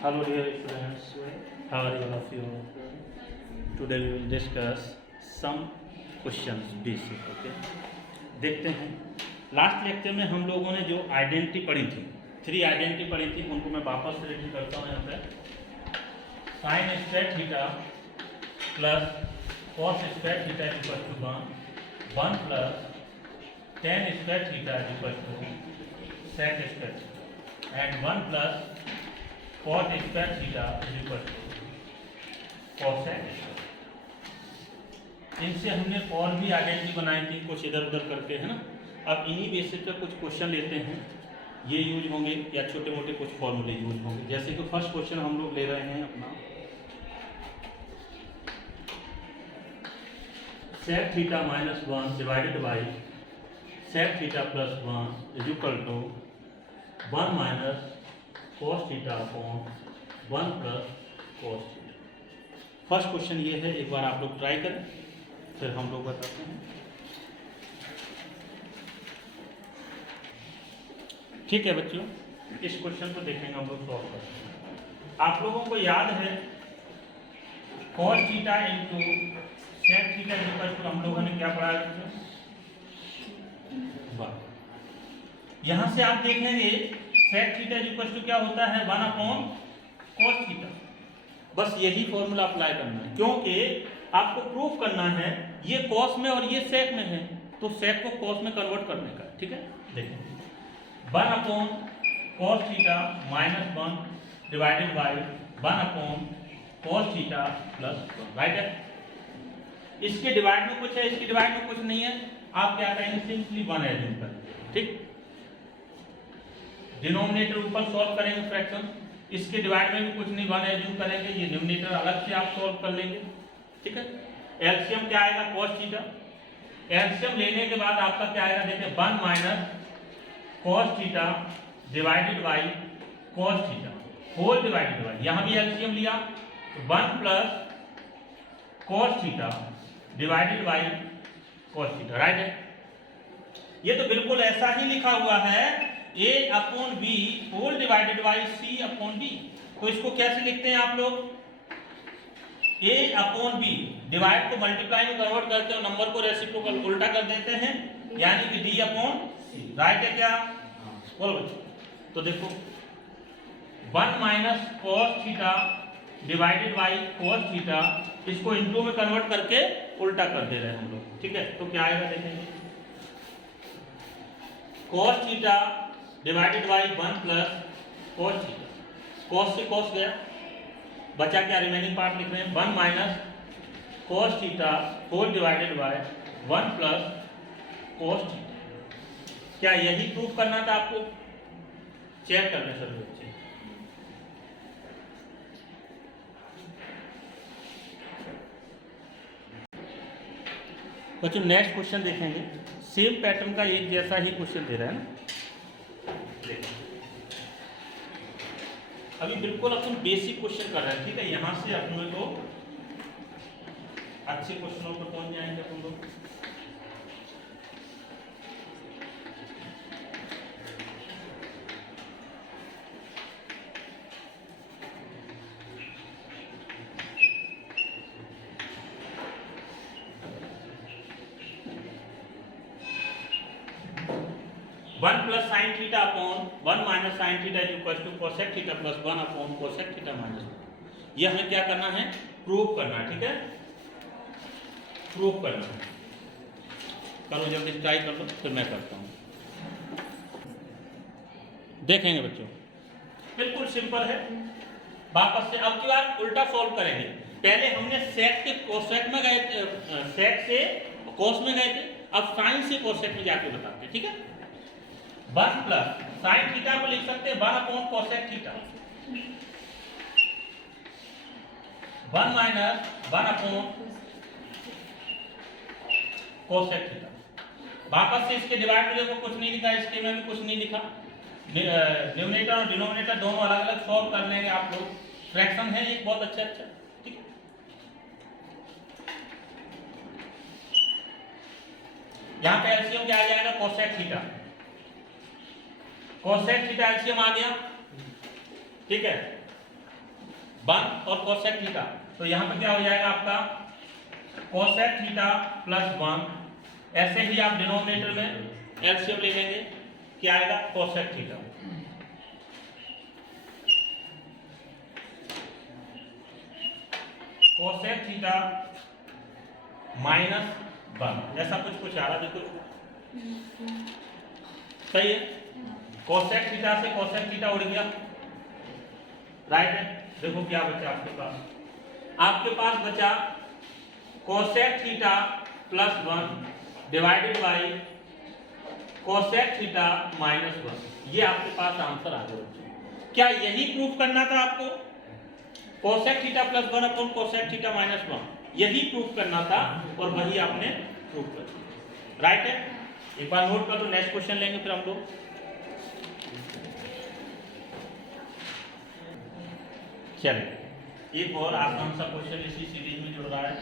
Hello dear students, how are you all of you? Today we will discuss some questions basic, okay? देखते हैं last lecture में हम लोगों ने जो आइडेंटिटी पढ़ी थी, 3 आइडेंटिटी पढ़ी थी, उनको मैं वापस से रीडिंग करता हूँ यहाँ पे। Sine square theta plus cos square theta equal to 1 plus tan square theta equal to sec square theta and 1 plus cot square theta is equal to cosec. इनसे हमने और भी आइडेंटिटी बनाई थी कुछ इधर उधर करके, है ना। अब इन्हीं बेसिस पे कुछ क्वेश्चन लेते हैं, ये यूज होंगे या छोटे मोटे कुछ फॉर्मूले यूज होंगे। जैसे कि फर्स्ट क्वेश्चन हम लोग ले रहे हैं अपना sec theta minus 1 divided by sec theta plus 1 is equal to 1 minus cos theta upon 1 plus cos theta. First question ये है, एक बार आप लोग ट्राई करें फिर हम लोग बताते हैं। ठीक है बच्चों, इस क्वेश्चन को देखेंगे हम लोग सॉल्व करते हैं। आप लोगों को याद है cos theta into sec theta equal to हम लोगों ने क्या पढ़ा है? यहां से आप देखेंगे सेक थीटा इक्वल टू क्या होता है 1 अपॉन कॉस थीटा। बस यही फॉर्मूला अप्लाई करना है, क्योंकि आपको प्रूफ करना है ये कॉस में और ये सेक में है, तो सेक को कॉस में कन्वर्ट करने का। ठीक है, देखिए 1 upon cos theta minus 1 divided by 1 upon cos theta plus 1, right है। इसके डिवाइड में कुछ है, इसके डिवाइड में कुछ नहीं है, आप क्या करेंगे सिंपली 1 एज्यूम करेंगे। ठीक, डिनोमिनेटर ऊपर सॉल्व करेंगे फ्रैक्शन, इसके डिवाइड में भी कुछ नहीं, 1 एज्यूम करेंगे, ये न्यूमरेटर अलग से आप सॉल्व कर लेंगे। ठीक है, एलसीएम क्या आएगा cos थीटा, एलसीएम लेने के बाद आपका क्या आएगा देखिए 1 minus cos theta divided by cos theta whole divided by, यहां भी एलसीएम लिया तो 1 plus cos theta divided by cos theta, right है। ये तो बिल्कुल ऐसा ही लिखा हुआ है a upon B whole divided by C upon B. तो इसको कैसे लिखते हैं आप लोग? a अपॉन बी, डिवाइड को मल्टीप्लाई में कन्वर्ट करते हैं, नंबर को रेसिप्रोकल उल्टा कर देते हैं, यानी कि d अपॉन सी, राइट है क्या? बोलो बच्चों। तो देखो 1 minus cos theta divided by cos theta, इसको इनटू में कन्वर्ट करके उल्टा कर दे रहे हैं हम लोग। ठीक है, तो क्या आएगा देखेंगे, cos theta divided by 1 plus cos theta, cos से cos गया, बचा क्या, रिमेनिंग पार्ट लिख रहे हैं 1 minus cos theta whole divided by 1 plus cos theta. क्या यही प्रूफ करना था आपको? चेक कर लें सभी बच्चे। बच्चों नेक्स्ट क्वेश्चन देखेंगे, सेम पैटर्न का एक जैसा ही क्वेश्चन दे रहा है ना। अभी बिल्कुल अपन बेसिक क्वेश्चन कर रहे हैं, ठीक है। यहां से अपन को अच्छे क्वेश्चनों पर पहुंच जाएंगे अपन लोग। One plus sine theta upon 1 minus sine theta is equal to cosec theta plus 1 upon cosec theta minus 1। ये हमें क्या करना है? प्रूव करना है। ठीक है, प्रूव करना है। करो जल्दी, ट्राई कर लो, फिर मैं करता हूँ। देखेंगे बच्चों, बिल्कुल सिंपल है। वापस से अब की बार उल्टा सॉल्व करेंगे। पहले हमने सेक के कोसेक में गए थे, सेक से कोस में गए थे, अब साइन से कोसेक में जाके बताते हैं। ठीक है, 1 प्लस साइन थीटा को लिख सकते हैं 1 upon cosec theta, 1 minus 1 upon cosec theta. वापस से इसके डिवाइड में देखो कुछ नहीं लिखा, इसके में भी कुछ नहीं लिखा। न्यूमरेटर और डिनोमिनेटर दोनों अलग अलग सॉल्व कर लेंगे आप लोग। फ्रैक्शन है एक बहुत अच्छा। ठीक है, यहां पे एलसीएम क्या आ जाएगा? Cosec theta, cosec theta LCM आ गया। ठीक है, 1 और कोसेक थीटा, तो यहाँ पे क्या हो जाएगा आपका कोसेक थीटा प्लस 1। ऐसे ही आप डिनोमिनेटर में एलसीएम ले लेंगे, क्या आएगा cosec theta. Cosec theta minus 1, ऐसा कुछ आ रहा देखो, सही है। कोसेक थीटा से कोसेक थीटा उड़ गया, राइट है। देखो क्या बचा आपके पास बचा cosec theta plus 1 divided by cosec theta minus 1। ये आपके पास आंसर आ गया। क्या यही प्रूफ करना था आपको? Cosec theta plus 1 upon cosec theta minus 1 यही प्रूफ करना था और वही आपने प्रूफ कर दिया, राइट है। एक बार नोट कर दो, नेक्स्ट क्वेश्चन लेंगे फिर हम लोग। चलिए एक और आसान सा क्वेश्चन इसी सीरीज में जुड़ रहा है।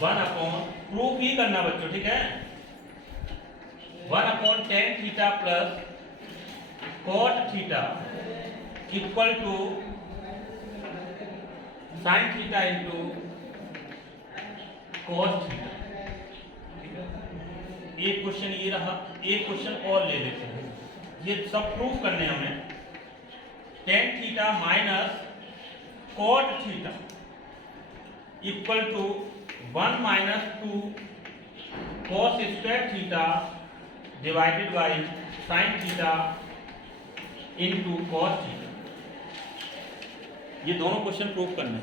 1 अपॉन प्रूफ ही करना बच्चों, ठीक है। 1 upon tan theta plus cot theta equal to sine theta into cos theta. एक क्वेश्चन ये रहा, एक क्वेश्चन और ले लेते हैं, ये सब प्रूफ करने हमें। Tan theta minus cot theta equal to 1 minus 2 cos square theta divided by sine theta into cos theta. ये दोनों क्वेश्चन प्रूफ करने हैं।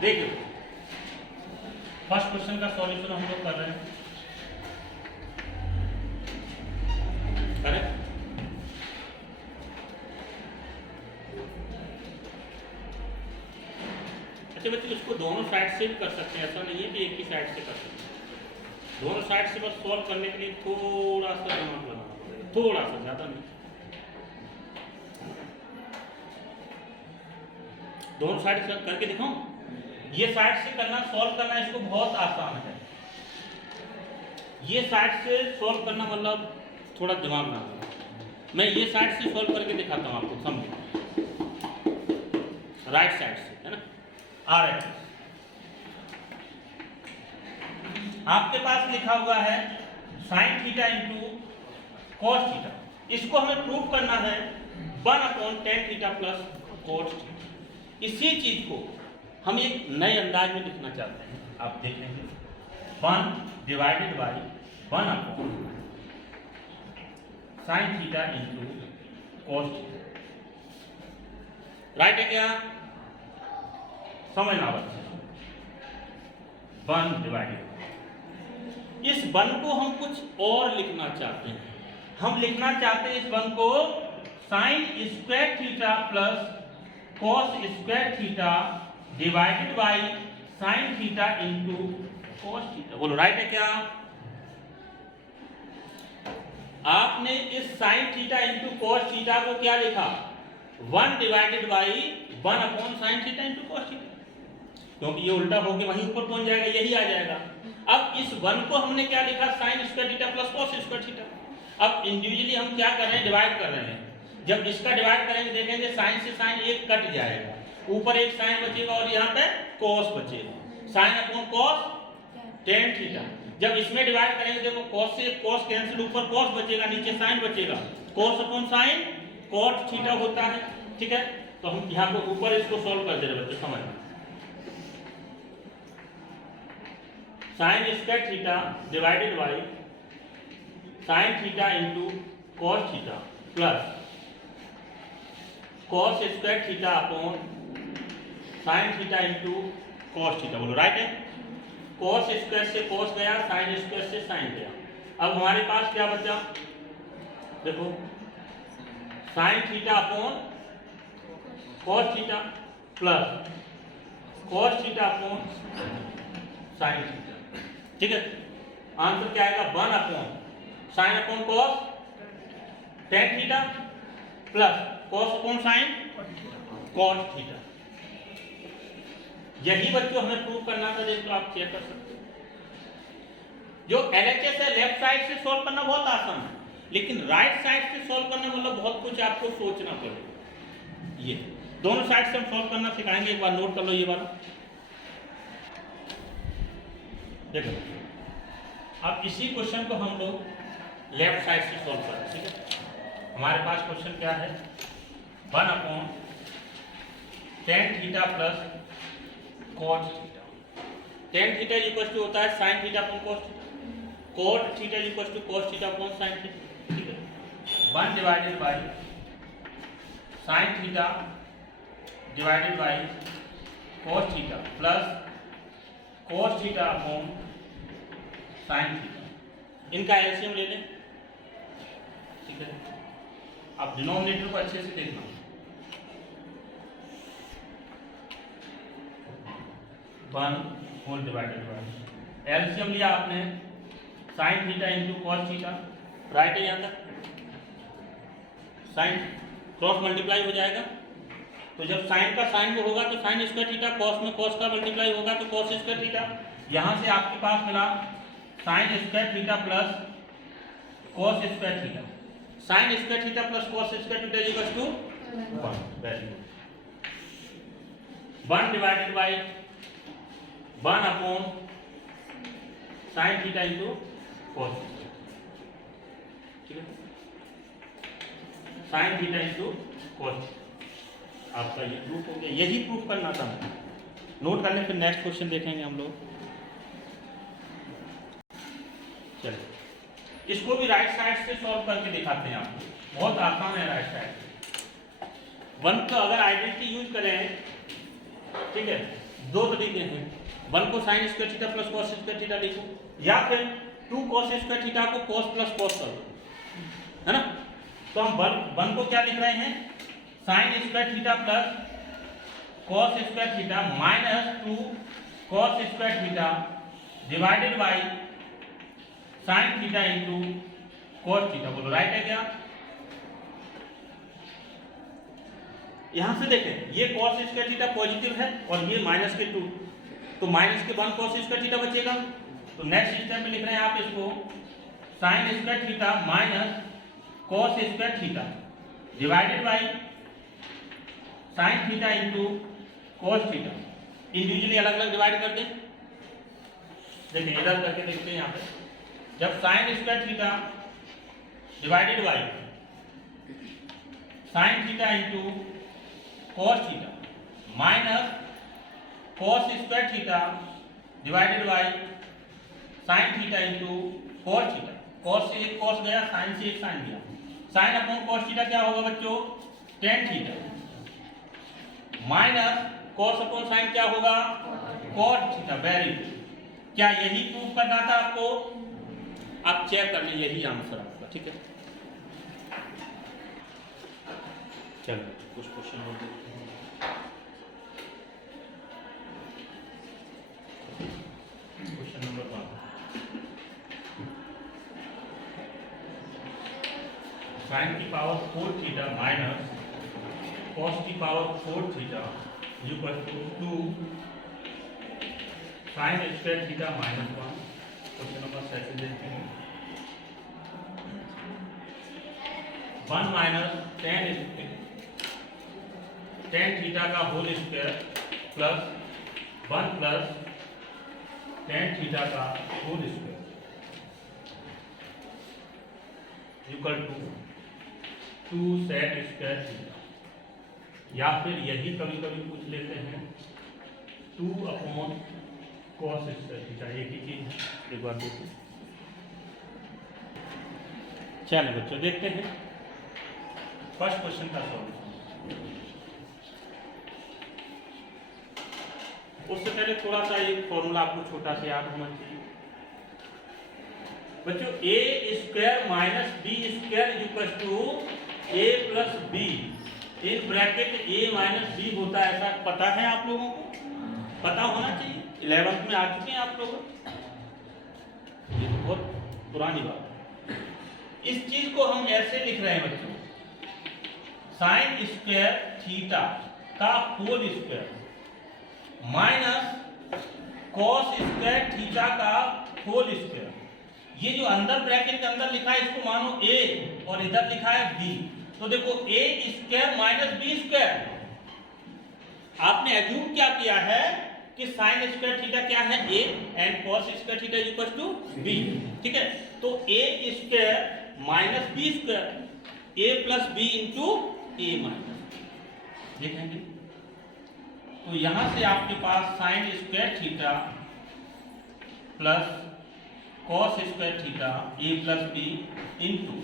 देखिए फर्स्ट क्वेश्चन का सॉल्यूशन हम लोग कर रहे हैं, करेक्ट। अच्छा बच्चे इसको दोनों साइड से भी कर सकते हैं, ऐसा नहीं है कि एक ही साइड से कर सकते हैं। दोनों साइड से बस सॉल्व करने के लिए थोड़ा सा दिमाग लगाना पड़ेगा, थोड़ा सा, ज्यादा नहीं। दोनों साइड से करके दिखाऊं। ये साइड से करना, सॉल्व करना इसको बहुत आसान है। ये साइड से सॉल्व करना मतलब थोड़ा दिमाग ना, मैं ये साइड से सॉल्व करके दिखाता हूं आपको, समझो। राइट साइड से, है ना। आ रहा है आपके पास लिखा हुआ है sign theta into cos theta. इसको हमें प्रूव करना है 1 upon tan theta plus cos theta. इसी चीज को हम एक नए अंदाज में लिखना चाहते हैं, आप देख लेंगे 1 divided by 1 upon sine theta into cos theta, right है क्या? समझना बच्चे, 1 डिवाइडेड। इस 1 को हम कुछ और लिखना चाहते हैं। हम लिखना चाहते हैं इस 1 को sign square theta plus cos square theta divided by sine theta into cos theta. बोलो राइट है क्या? आपने इस sign theta into cos theta को क्या लिखा? 1 divided by 1 upon sine theta into cos theta, क्योंकि ये उल्टा होके वहीं ऊपर पहुंच जाएगा, यही आ जाएगा। अब इस 1 को हमने क्या लिखा? Sign square theta plus cos square theta. अब इंडिविजुअली हम क्या कर रहे हैं? डिवाइड कर रहे हैं। जब इसका डिवाइड करेंगे देखेंगे साइन से साइन एक कट जाएगा, ऊपर एक साइन बचेगा और यहाँ पे कॉस बचेगा। Sine upon cos tan theta. जब इसमें डिवाइड करेंगे देखो कॉस से कॉस कैंसिल, ऊपर कॉस बचेगा, नीचे साइन बचेगा। Cos upon sine cot theta होता है, ठीक है। तो हम यहाँ को ऊपर इसको सॉल्व कर दे रहे बच्चे, समझ। Sign square theta divided by sine theta into cos theta plus cos square theta upon sine theta into cos theta. बोलो राइट है। कॉस स्क्वायर से कॉस गया, साइन स्क्वायर से साइन गया। अब हमारे पास क्या बचा? देखो sign theta upon cos theta plus cos theta upon sine theta, ठीक है। आंसर क्या आएगा? 1 upon sine upon cos tan theta plus cos upon sine cos theta. यही बच्चों हमें प्रूव करना था, देखो आप चेक कर सकते हो। जो LHS है लेफ्ट साइड से सॉल्व करना बहुत आसान है, लेकिन राइट साइड से सॉल्व करना मतलब बहुत कुछ आपको सोचना पड़ेगा। ये दोनों साइड से हम सॉल्व करना सिखाएंगे, एक बार नोट कर लो ये वाला। देखो अब इसी क्वेश्चन को हम लोग लेफ्ट साइड से सॉल्व करें, ठीक है। हमारे पास क्वेश्चन क्या है, 1/tan theta plus cot theta. tan theta equal to होता है sin theta upon cos theta, cot theta equal to cos theta upon sin theta, ठीक है। 1 divided by sin theta divided by cos theta plus cos theta upon sin theta, इनका LCM ले लें, ठीक है। अब डिनोमिनेटर को अच्छे से देखना, 1 होल डिवाइडेड बाय एलसीएम लिया आपने sin theta into cos theta, right है यहाँ तक, साइन क्रॉस मल्टीप्लाई हो जाएगा, तो जब साइन का साइन में होगा तो साइन स्क्वायर थीटा, कॉस में कॉस का मल्टीप्लाई होगा तो कॉस स्क्वायर थीटा। यहाँ से आपके पास मिला sine square theta plus cos square theta, sine square theta plus cos square theta equal to 1। Very good. 1 divided by 1 upon sine theta into cos theta, ठीक है, साइन थीटा इंटू कॉस। आपका ये proof हो गया, यही proof करना था। Note कर लें, फिर नेक्स्ट क्वेश्चन देखेंगे हम लोग। चलिए इसको भी राइट साइड से सॉल्व करके दिखाते हैं आपको, बहुत आसान है राइट साइड से। 1 का अगर आइडेंटिटी यूज करें, ठीक है, दो तरीके हैं, 1 को sign square theta plus cos square theta लिखो, या फिर 2 कॉस स्क्वायर थीटा को कॉस प्लस कॉस कर दो, है ना। तो हम 1 को क्या लिख रहे हैं, sign square theta plus cos square theta minus 2 cos square theta divided by sine theta into cos theta. बोलो राइट है क्या। यहां से देखें, ये कॉस स्क्वायर थीटा पॉजिटिव है और ये माइनस के 2, तो माइनस के 1 कॉस स्क्वायर थीटा बचेगा। तो नेक्स्ट स्टेप में लिख रहे हैं आप इसको sign square theta minus cos square theta divided by sine theta into cos theta. Individually अलग अलग डिवाइड कर दें। देखिए इधर करके देखते हैं यहाँ पे, जब sign square theta divided by sine theta into cos theta minus cos square theta divided by sine theta into cos theta. Cos से एक कॉस गया, साइन से एक साइन गया, साइन अपॉन कॉस थीटा क्या होगा बच्चों, ten theta minus cos upon sign क्या होगा, कॉट थीटा। Very good. क्या यही प्रूफ करना था आपको, आप चेक कर लें, यही आंसर आपका, ठीक है। चलो कुछ क्वेश्चन और देखते हैं। क्वेश्चन नंबर 1, साइन की पावर 4 थीटा माइनस कॉस की power 4 theta equal to 2 sine square theta minus 1। Question number 2 देखते हैं। 1 माइनस टेन थीटा का whole square plus 1 plus tan theta का whole square equal to 2 sec square theta, या फिर यही कभी कभी पूछ लेते हैं 2 अपॉन कॉस स्क्वायर थीटा, एक ही चीज है। एक बार देखिए, चलिए बच्चों देखते हैं फर्स्ट क्वेश्चन का सॉल्यूशन। उससे पहले थोड़ा सा एक फॉर्मूला आपको छोटा सा याद होना चाहिए बच्चों। A square minus B square equal to A plus B in bracket A minus B होता है, ऐसा पता है आप लोगों को, पता होना चाहिए, 11th में आ चुके हैं आप लोग, ये तो बहुत पुरानी बात है। इस चीज को हम ऐसे लिख रहे हैं बच्चों, साइन स्क्वायर थीटा का whole square minus cos square theta का होल स्क्वायर ये जो अंदर ब्रैकेट के अंदर लिखा है इसको मानो a और इधर लिखा है b, तो देखो a square minus b square, आपने एज्यूम क्या किया है कि साइन स्क्वायर थीटा क्या है a and cos square theta equal to b, ठीक है। तो a square minus b square a plus b into a minus, देखेंगे तो यहां से आपके पास sine square theta plus cos square theta a plus b into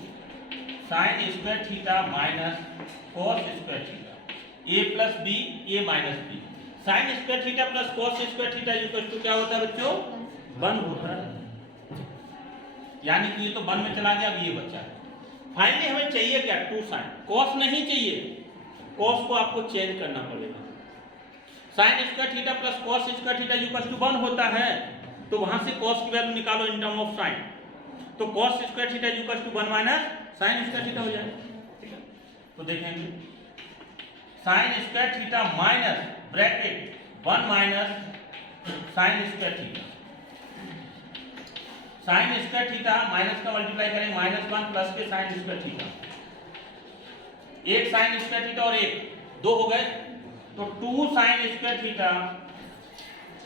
sine square theta minus cos square theta a plus b a minus b। Sine square theta plus cos square theta equal to क्या होता है बच्चों? 1 होता है, यानी कि ये तो 1 में चला गया, अब ये बचा है। फाइनली हमें चाहिए क्या? 2 साइन। कॉस नहीं चाहिए, कॉस को आपको चेंज करना पड़ेगा। Sine square theta plus cos square theta equal to 1 होता है, तो वहां से cos की वैल्यू निकालो इन टर्म ऑफ साइन, तो cos square theta equal to 1 minus sine square theta हो जाएगा, ठीक है। तो देखेंगे sine square theta minus bracket 1 minus sine square theta, sine square theta minus का मल्टीप्लाई करेंगे माइनस 1 प्लस के साइन स्क्वायर थीटा, एक साइन स्क्वायर थीटा और एक 2 हो गए, तो 2 साइन स्क्वायर थीटा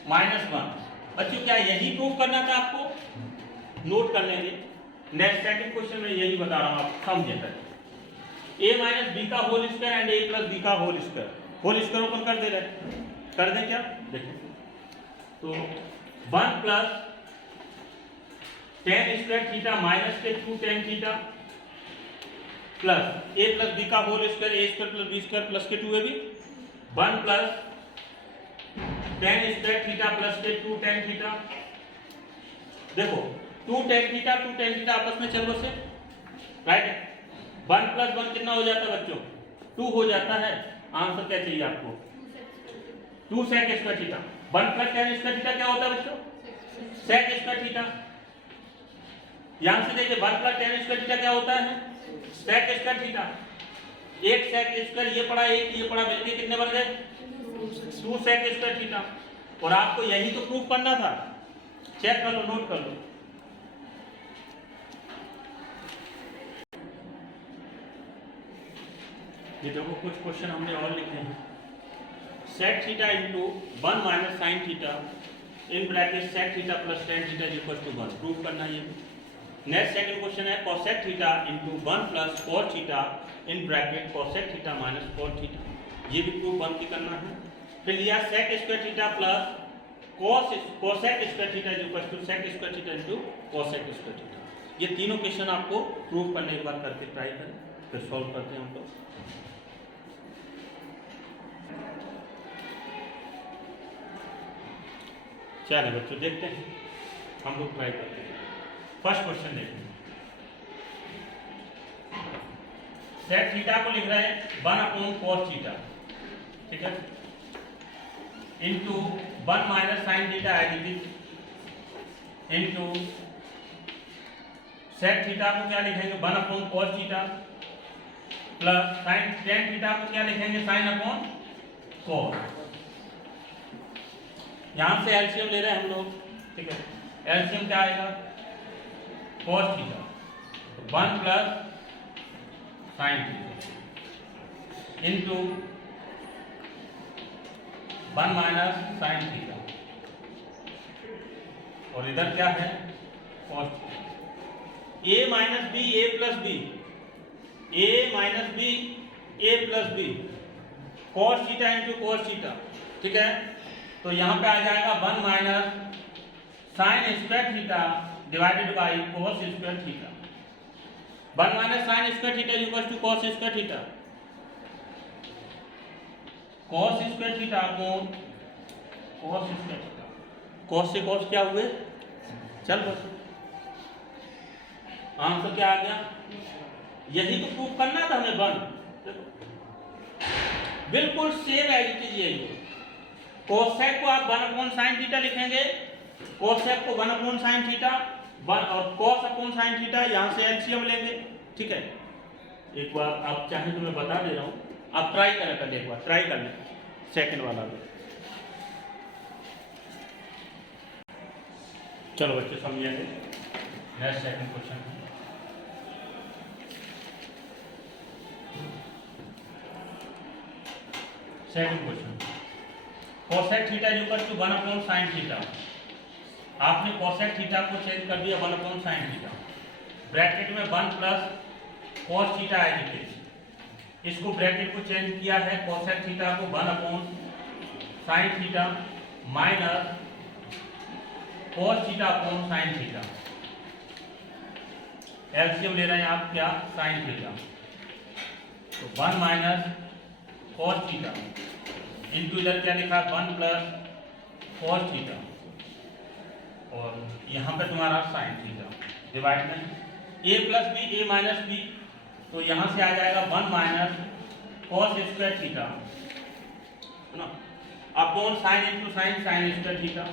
माइनस 1। बच्चों क्या यही प्रूव करना था आपको? नोट कर लेंगे, नेक्स्ट सेकंड क्वेश्चन में यही बता रहा हूं, आप समझे तक। a माइनस बी का whole square and a plus B का होल स्क्वायर ओपन कर दे रहे, कर दें क्या? देखो तो 1 plus tan square theta minus के 2 tan theta plus a plus B का whole square a square plus B square plus के 2ab 1 plus tan square theta plus के 2 टेन थीटा। देखो 2 टेन थीटा आपस में चल बसे, राइट। 1 प्लस 1 कितना हो जाता है बच्चों? 2 हो जाता है। आंसर क्या चाहिए आपको? 2 sec square theta. 1 plus tan square theta क्या होता है बच्चों? Sec square theta. यहां से देखिए 1 प्लस टेन स्क्वायर थीटा क्या होता है? Sec square theta. एक सेक स्क्वायर ये पड़ा, एक ये पड़ा, मिलके कितने बन गए? 2 सेक स्क्वायर थीटा। और आपको यही तो प्रूफ करना था, चेक कर लो, नोट कर लो। ये देखो कुछ क्वेश्चन हमने और लिखे हैं। Sec theta into 1 minus sine theta in bracket sec theta plus tan theta equal to 1 proof करना है। नेक्स्ट सेकंड क्वेश्चन है cosec theta into 1 plus cos theta in bracket cosec theta minus cos theta, ये भी proof 1 की करना है। फिर लिया sec square theta plus cosec square theta equal to sec square theta into cosec square theta. ये तीनों क्वेश्चन आपको प्रूफ करने के बाद करके ट्राई करें, फिर सॉल्व करते हैं हम लोग। चलिए बच्चों देखते हैं, हम लोग ट्राई करते हैं। फर्स्ट क्वेश्चन देखते हैं। सेक थीटा को लिख रहे हैं 1 अपॉन कॉस थीटा, ठीक है, into 1 minus sine theta as it is into sec theta को क्या लिखेंगे 1 upon cos theta plus sine tan theta को क्या लिखेंगे साइन अपॉन कॉस। यहां से एलसीएम ले रहे हैं हम लोग, ठीक है। एलसीएम क्या आएगा? Cos theta 1 plus sine theta into 1 minus sine theta, और इधर क्या है? Cos theta. a minus B A plus B, a minus B A plus B, cos theta into cos theta, ठीक है। तो यहाँ पे आ जाएगा 1 minus sine square theta divided by cos square theta. 1 minus sine square theta equal to cos square theta, cos square theta upon cos square theta. Cos से cos क्या हुए? चल बस आंसर क्या आ गया? यही तो प्रूफ करना था हमें 1, बिल्कुल सेम एज इट इज यही है। कोसेक को आप 1 अपॉन साइन थीटा लिखेंगे, कोसेक को 1 अपॉन साइन थीटा, 1 और कॉस अपॉन साइन थीटा, यहां से एलसीएम लेंगे, ठीक है। एक बार आप चाहें तो मैं बता दे रहा हूं, आप ट्राई करें पहले, एक बार ट्राई कर लें सेकंड वाला भी। चलो बच्चे समझेंगे, next second question, second question, cosec theta is equal to 1 upon sine theta. आपने कोसेक थीटा को चेंज कर दिया 1 अपॉन साइन थीटा, ब्रैकेट में 1 plus cos theta as it is. इसको ब्रैकेट को चेंज किया है, कोसेक थीटा को 1 upon sine theta minus cos theta upon sine theta. LCM ले रहे हैं आप क्या, साइन थीटा, तो 1 माइनस कोस थीटा इंटू इधर क्या लिखा, 1 प्लस कोस थीटा, और यहाँ पे तुम्हारा साइन थीटा, डिवाइड में a plus B, a minus B, तो यहाँ से आ जाएगा 1 माइनस कोस स्क्वायर थीटा ना upon sine into sine, sine square theta.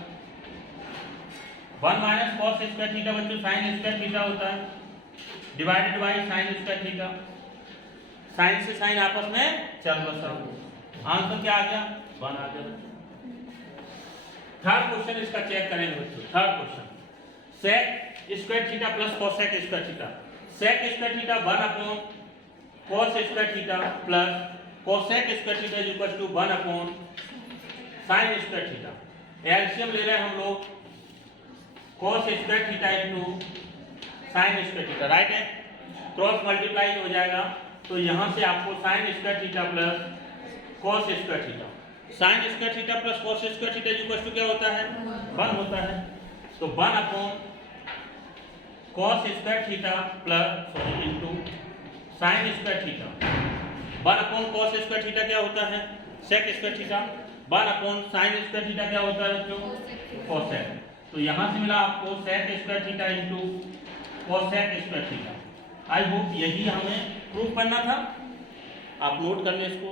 1 minus cos square theta बच्चों साइन स्क्वायर थीटा होता है, divided by sine square theta. Sine से साइन आपस में चल बसा, आंसर क्या आ गया, 1 आ गया। थर्ड क्वेश्चन इसका चेक करेंगे बच्चों। Third question, sec square theta plus cosec square theta. Sec square theta 1 upon cos square theta plus cosec square theta is equal to 1 upon sine square theta. LCM ले रहे हैं हम लोग, cos square theta into sine square theta, right है, cross multiply हो जाएगा, तो यहाँ से आपको sine square theta plus cos square theta, sine square theta plus cos square theta is equal to क्या होता है, 1 होता है, तो 1 upon cos square theta plus into sine square theta. 1 upon cos square theta क्या होता है, sec square theta, 1 upon sine square theta क्या होता है बच्चों, कोसेक। तो यहाँ से मिला आपको sec square theta into cosec square theta. I hope यही हमें प्रूव करना था, आप नोट कर लें इसको।